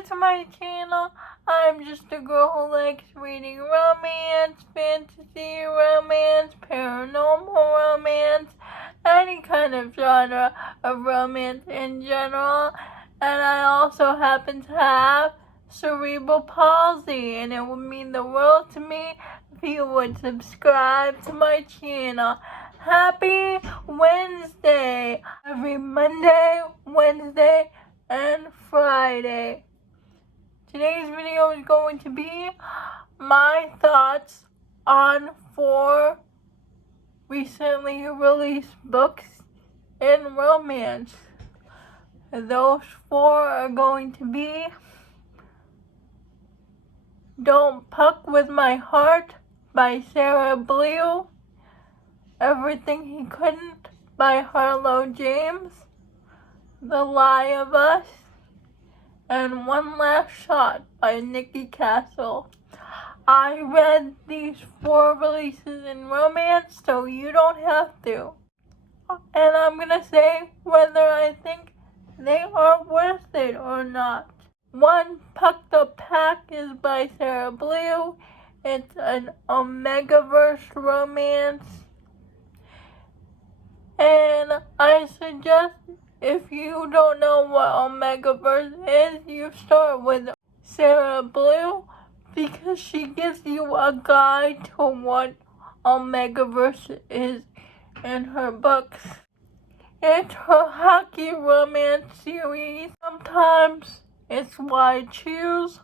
new to my channel, I'm just a girl who likes reading romance, fantasy, romance, paranormal romance, any kind of genre of romance in general. And I also happen to have cerebral palsy, and it would mean the world to me if you would subscribe to my channel. Happy Wednesday! Every Monday, Wednesday, and Friday. Today's video is going to be my thoughts on 4 recently released books in romance. Those 4 are going to be Don't Puck With My Heart by Sarah Blue, Everything He Couldn't by Harlow James, The Lie of Us, and One Last Shot by Nikki Castle. I read these 4 releases in romance, so you don't have to. And I'm gonna say whether I think they are worth it or not. One Pucked Up Pack is by Sarah Blue. It's an Omegaverse romance. And I suggest, if you don't know what Omegaverse is, you start with Sarah Blue, because she gives you a guide to what Omegaverse is in her books. It's her hockey romance series. Sometimes it's why I choose,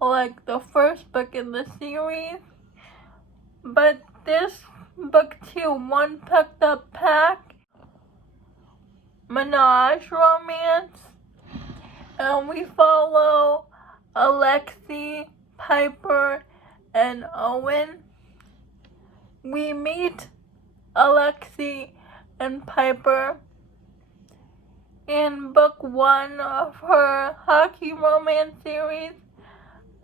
like the first book in the series. But this book too, One Pucked Up Pack, Menage romance, and we follow Alexei, Piper, and Owen. We meet Alexei and Piper in book 1 of her hockey romance series.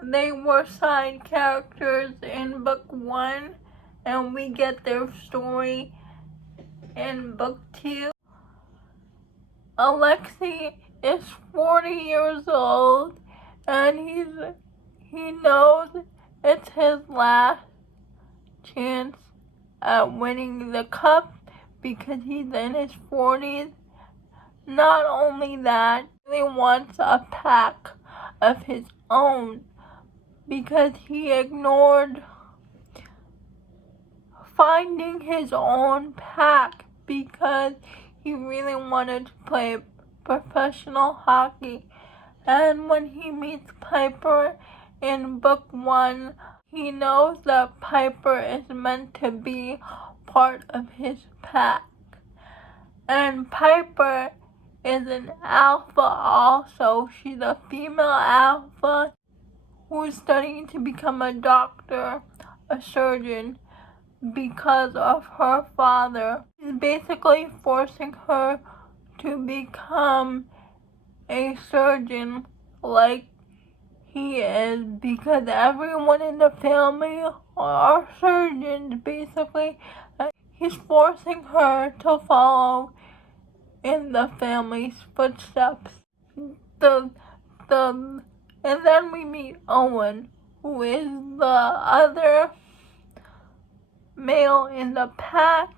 They were side characters in book 1, and we get their story in book 2. Alexei is 40 years old, and he knows it's his last chance at winning the cup because he's in his 40s. Not only that, he wants a pack of his own because he ignored finding his own pack because he really wanted to play professional hockey. And when he meets Piper in book 1, he knows that Piper is meant to be part of his pack. And Piper is an alpha also. She's a female alpha who's studying to become a doctor, a surgeon, because of her father. He's basically forcing her to become a surgeon like he is, because everyone in the family are surgeons basically. He's forcing her to follow in the family's footsteps. And then we meet Owen, who is the other male in the pack.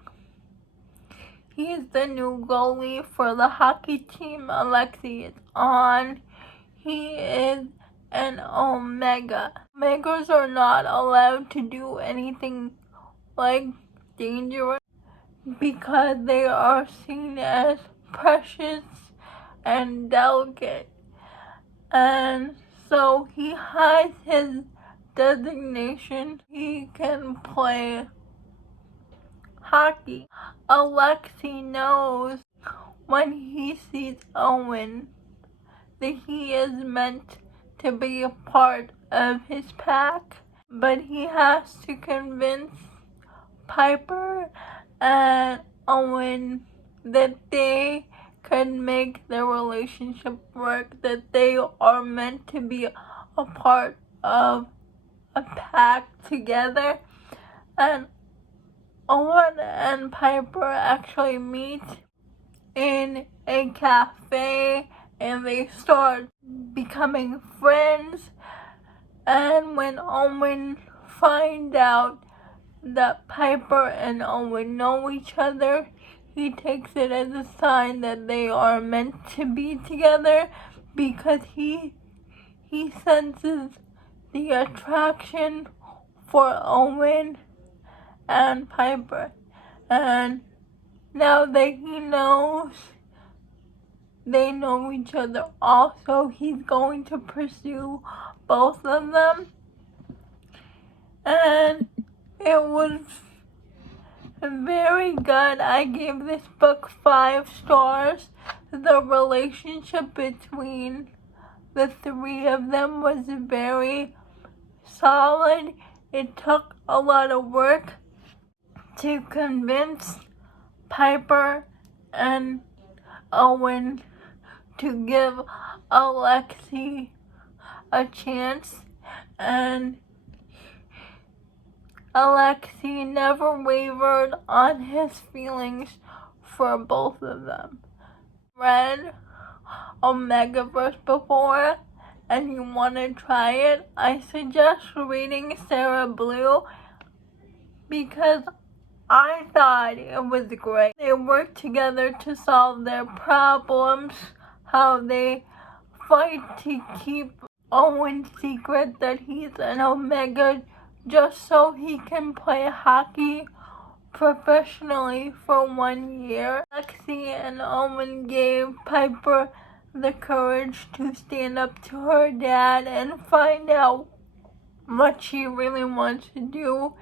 He's the new goalie for the hockey team Alexei is on. He is an Omega. Omegas are not allowed to do anything like dangerous because they are seen as precious and delicate. And so he hides his designation. He can play hockey. Alexei knows when he sees Owen that he is meant to be a part of his pack, but he has to convince Piper and Owen that they can make their relationship work, that they are meant to be a part of a pack together. And Owen and Piper actually meet in a cafe and they start becoming friends. And when Owen finds out that Piper and Owen know each other, he takes it as a sign that they are meant to be together, because he senses the attraction for Owen and Piper. And now that they know each other also, he's going to pursue both of them. And it was very good. I gave this book 5 stars. The relationship between the 3 of them was very solid. It took a lot of work to convince Piper and Owen to give Alexi a chance, and Alexi never wavered on his feelings for both of them. Read Omegaverse before and you want to try it, I suggest reading Sarah Blue, because I thought it was great. They work together to solve their problems, how they fight to keep Owen's secret that he's an Omega just so he can play hockey professionally for 1 year. Lexi and Owen gave Piper the courage to stand up to her dad and find out what she really wants to do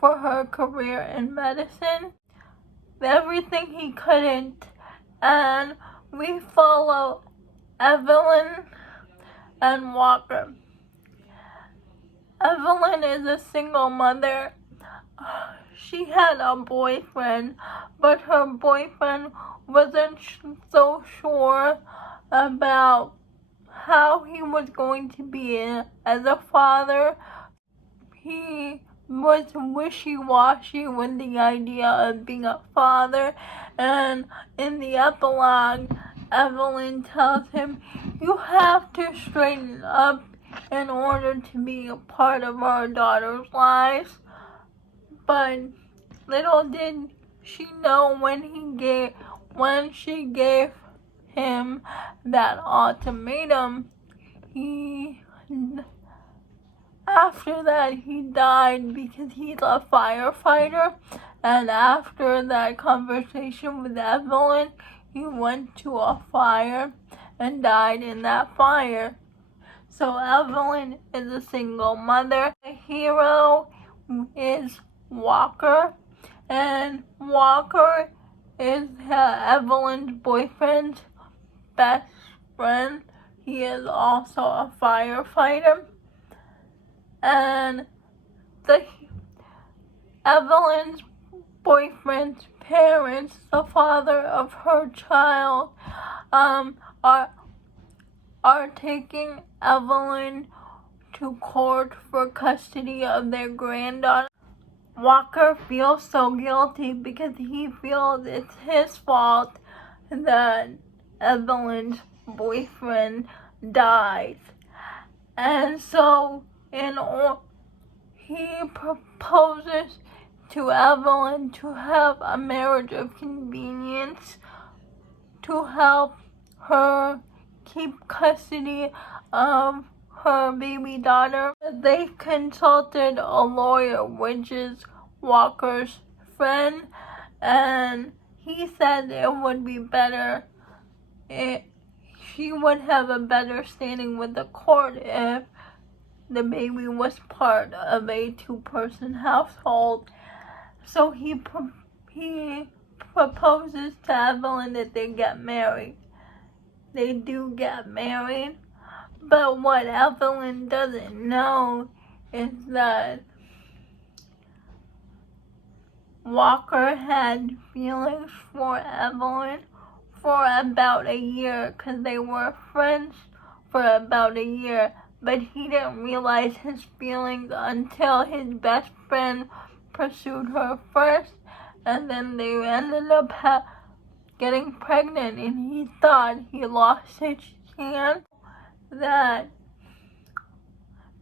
for her career in medicine. Everything he couldn't. And we follow Evelyn and Walker. Evelyn is a single mother. She had a boyfriend, but her boyfriend wasn't so sure about how he was going to be as a father. He was wishy-washy with the idea of being a father, and in the epilogue, Evelyn tells him, "You have to straighten up in order to be a part of our daughter's lives." But little did she know when she gave him that ultimatum, after that he died because he's a firefighter. And after that conversation with Evelyn, he went to a fire and died in that fire. So Evelyn is a single mother. The hero is Walker, and Walker is Evelyn's boyfriend's best friend. He is also a firefighter, and Evelyn's boyfriend's parents, the father of her child, are taking Evelyn to court for custody of their granddaughter. Walker feels so guilty because he feels it's his fault that Evelyn's boyfriend dies. And so he proposes to Evelyn to have a marriage of convenience to help her keep custody of her baby daughter. They consulted a lawyer, which is Walker's friend, and he said it would be better, she would have a better standing with the court if the baby was part of a 2-person household. So he proposes to Evelyn that they get married. They do get married, but what Evelyn doesn't know is that Walker had feelings for Evelyn for about a year, because they were friends for about a year, but he didn't realize his feelings until his best friend pursued her first, and then they ended up getting pregnant, and he thought he lost his chance that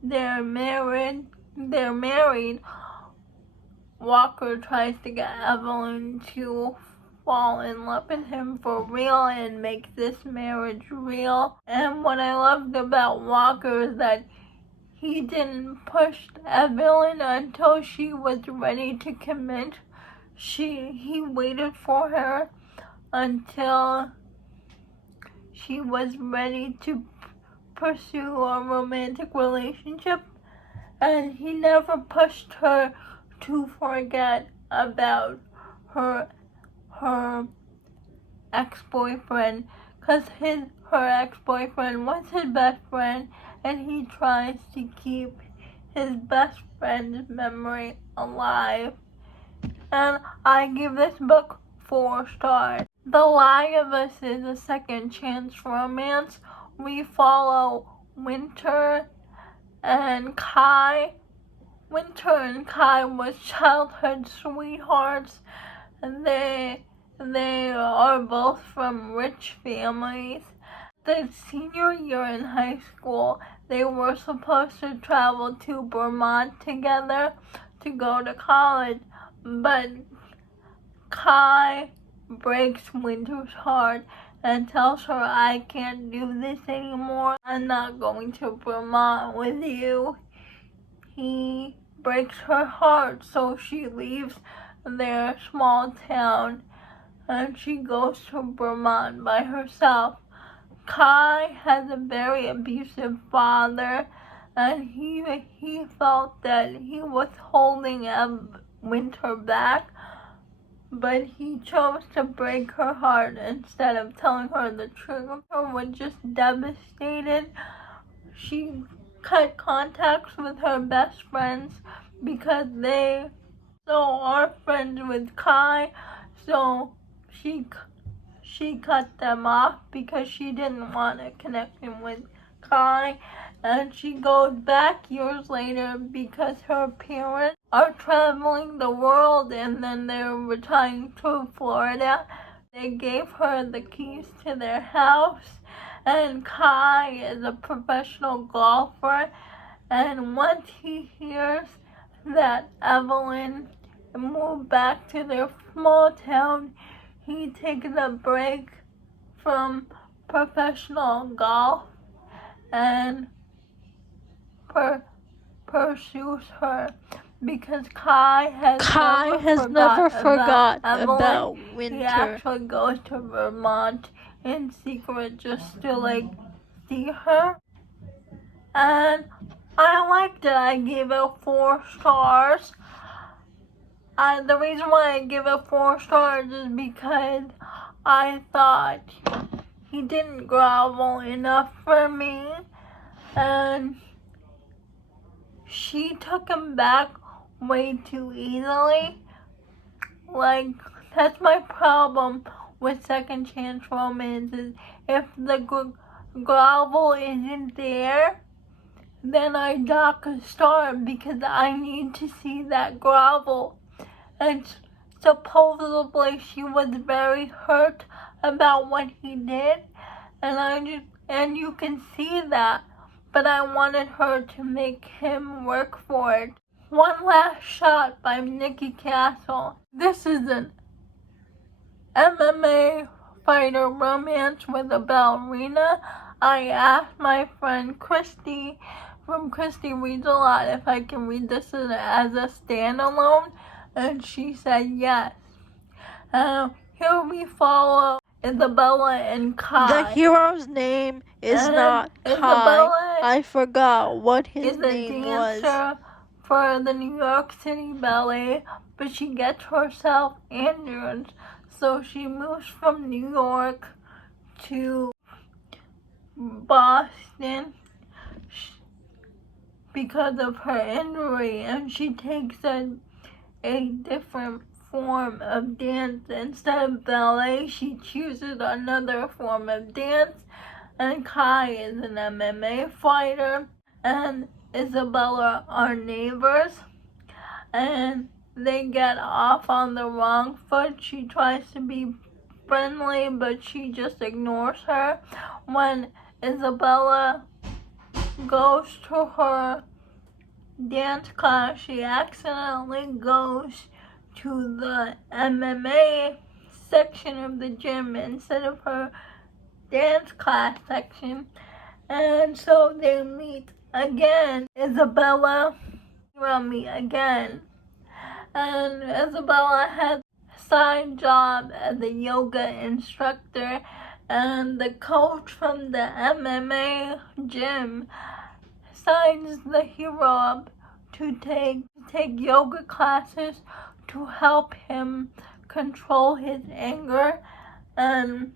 they're married. Walker tries to get Evelyn to fall in love with him for real and make this marriage real. And what I loved about Walker is that he didn't push Evelyn until she was ready to commit. He waited for her until she was ready to pursue a romantic relationship, and he never pushed her to forget about her ex-boyfriend, because her ex-boyfriend was his best friend, and he tries to keep his best friend's memory alive. And I give this book 4 stars. The Lie of Us is a second chance romance. We follow Winter and Kai. Winter and Kai was childhood sweethearts, and they are both from rich families. The senior year in high school, they were supposed to travel to Vermont together to go to college, but Kai breaks Winter's heart and tells her, "I can't do this anymore. I'm not going to Vermont with you." He breaks her heart, so she leaves their small town and she goes to Vermont by herself. Kai has a very abusive father, and he felt that he was holding Winter back, but he chose to break her heart instead of telling her the truth. Her was just devastated. She cut contacts with her best friends because they are friends with Kai, so she cut them off because she didn't want a connection with Kai. And she goes back years later because her parents are traveling the world, and then they're returning to Florida. They gave her the keys to their house, and Kai is a professional golfer, and once he hears that Evelyn moved back to their small town, he takes a break from professional golf and pursues her because Kai has never forgot about Winter. He actually goes to Vermont in secret just to see her. And I liked it. I gave it 4 stars. The reason why I give it 4 stars is because I thought he didn't grovel enough for me, and she took him back way too easily. That's my problem with second chance romances. If the grovel isn't there, then I dock a star because I need to see that grovel. And supposedly she was very hurt about what he did, and you can see that, but I wanted her to make him work for it. One Last Shot by Nikki Castle. This is an MMA fighter romance with a ballerina. I asked my friend Christy from Christy Reads a Lot if I can read this as a standalone, and she said yes. Here we follow Isabella and Kai. The hero's name is not Kai. I forgot what his name was. Is a dancer for the New York City Ballet, but she gets herself injured, so she moves from New York to Boston because of her injury, and she takes a different form of dance. Instead of ballet, she chooses another form of dance, and Kai is an MMA fighter, and Isabella are neighbors, and they get off on the wrong foot. She tries to be friendly, but she just ignores her. When Isabella goes to her dance class, she accidentally goes to the MMA section of the gym instead of her dance class section, and so they meet again. Isabella will meet again, and Isabella has a side job as a yoga instructor, and the coach from the MMA gym signs the hero up to take yoga classes to help him control his anger and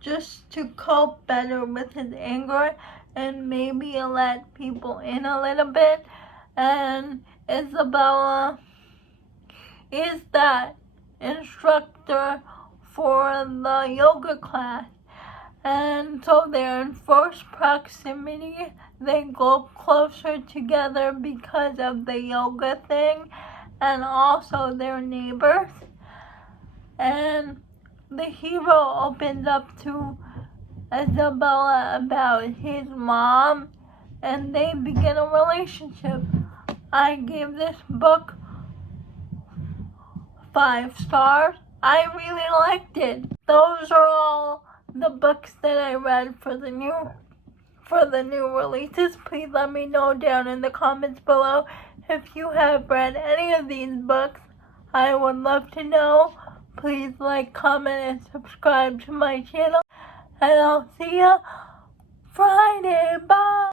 just to cope better with his anger and maybe let people in a little bit. And Isabella is that instructor for the yoga class. And so they're in close proximity. They go closer together because of the yoga thing, and also they're neighbors. And the hero opens up to Isabella about his mom, and they begin a relationship. I gave this book 5 stars. I really liked it. Those are all the books that I read for the new releases. Please let me know down in the comments below if you have read any of these books. I would love to know. Please like, comment, and subscribe to my channel, and I'll see you Friday. Bye!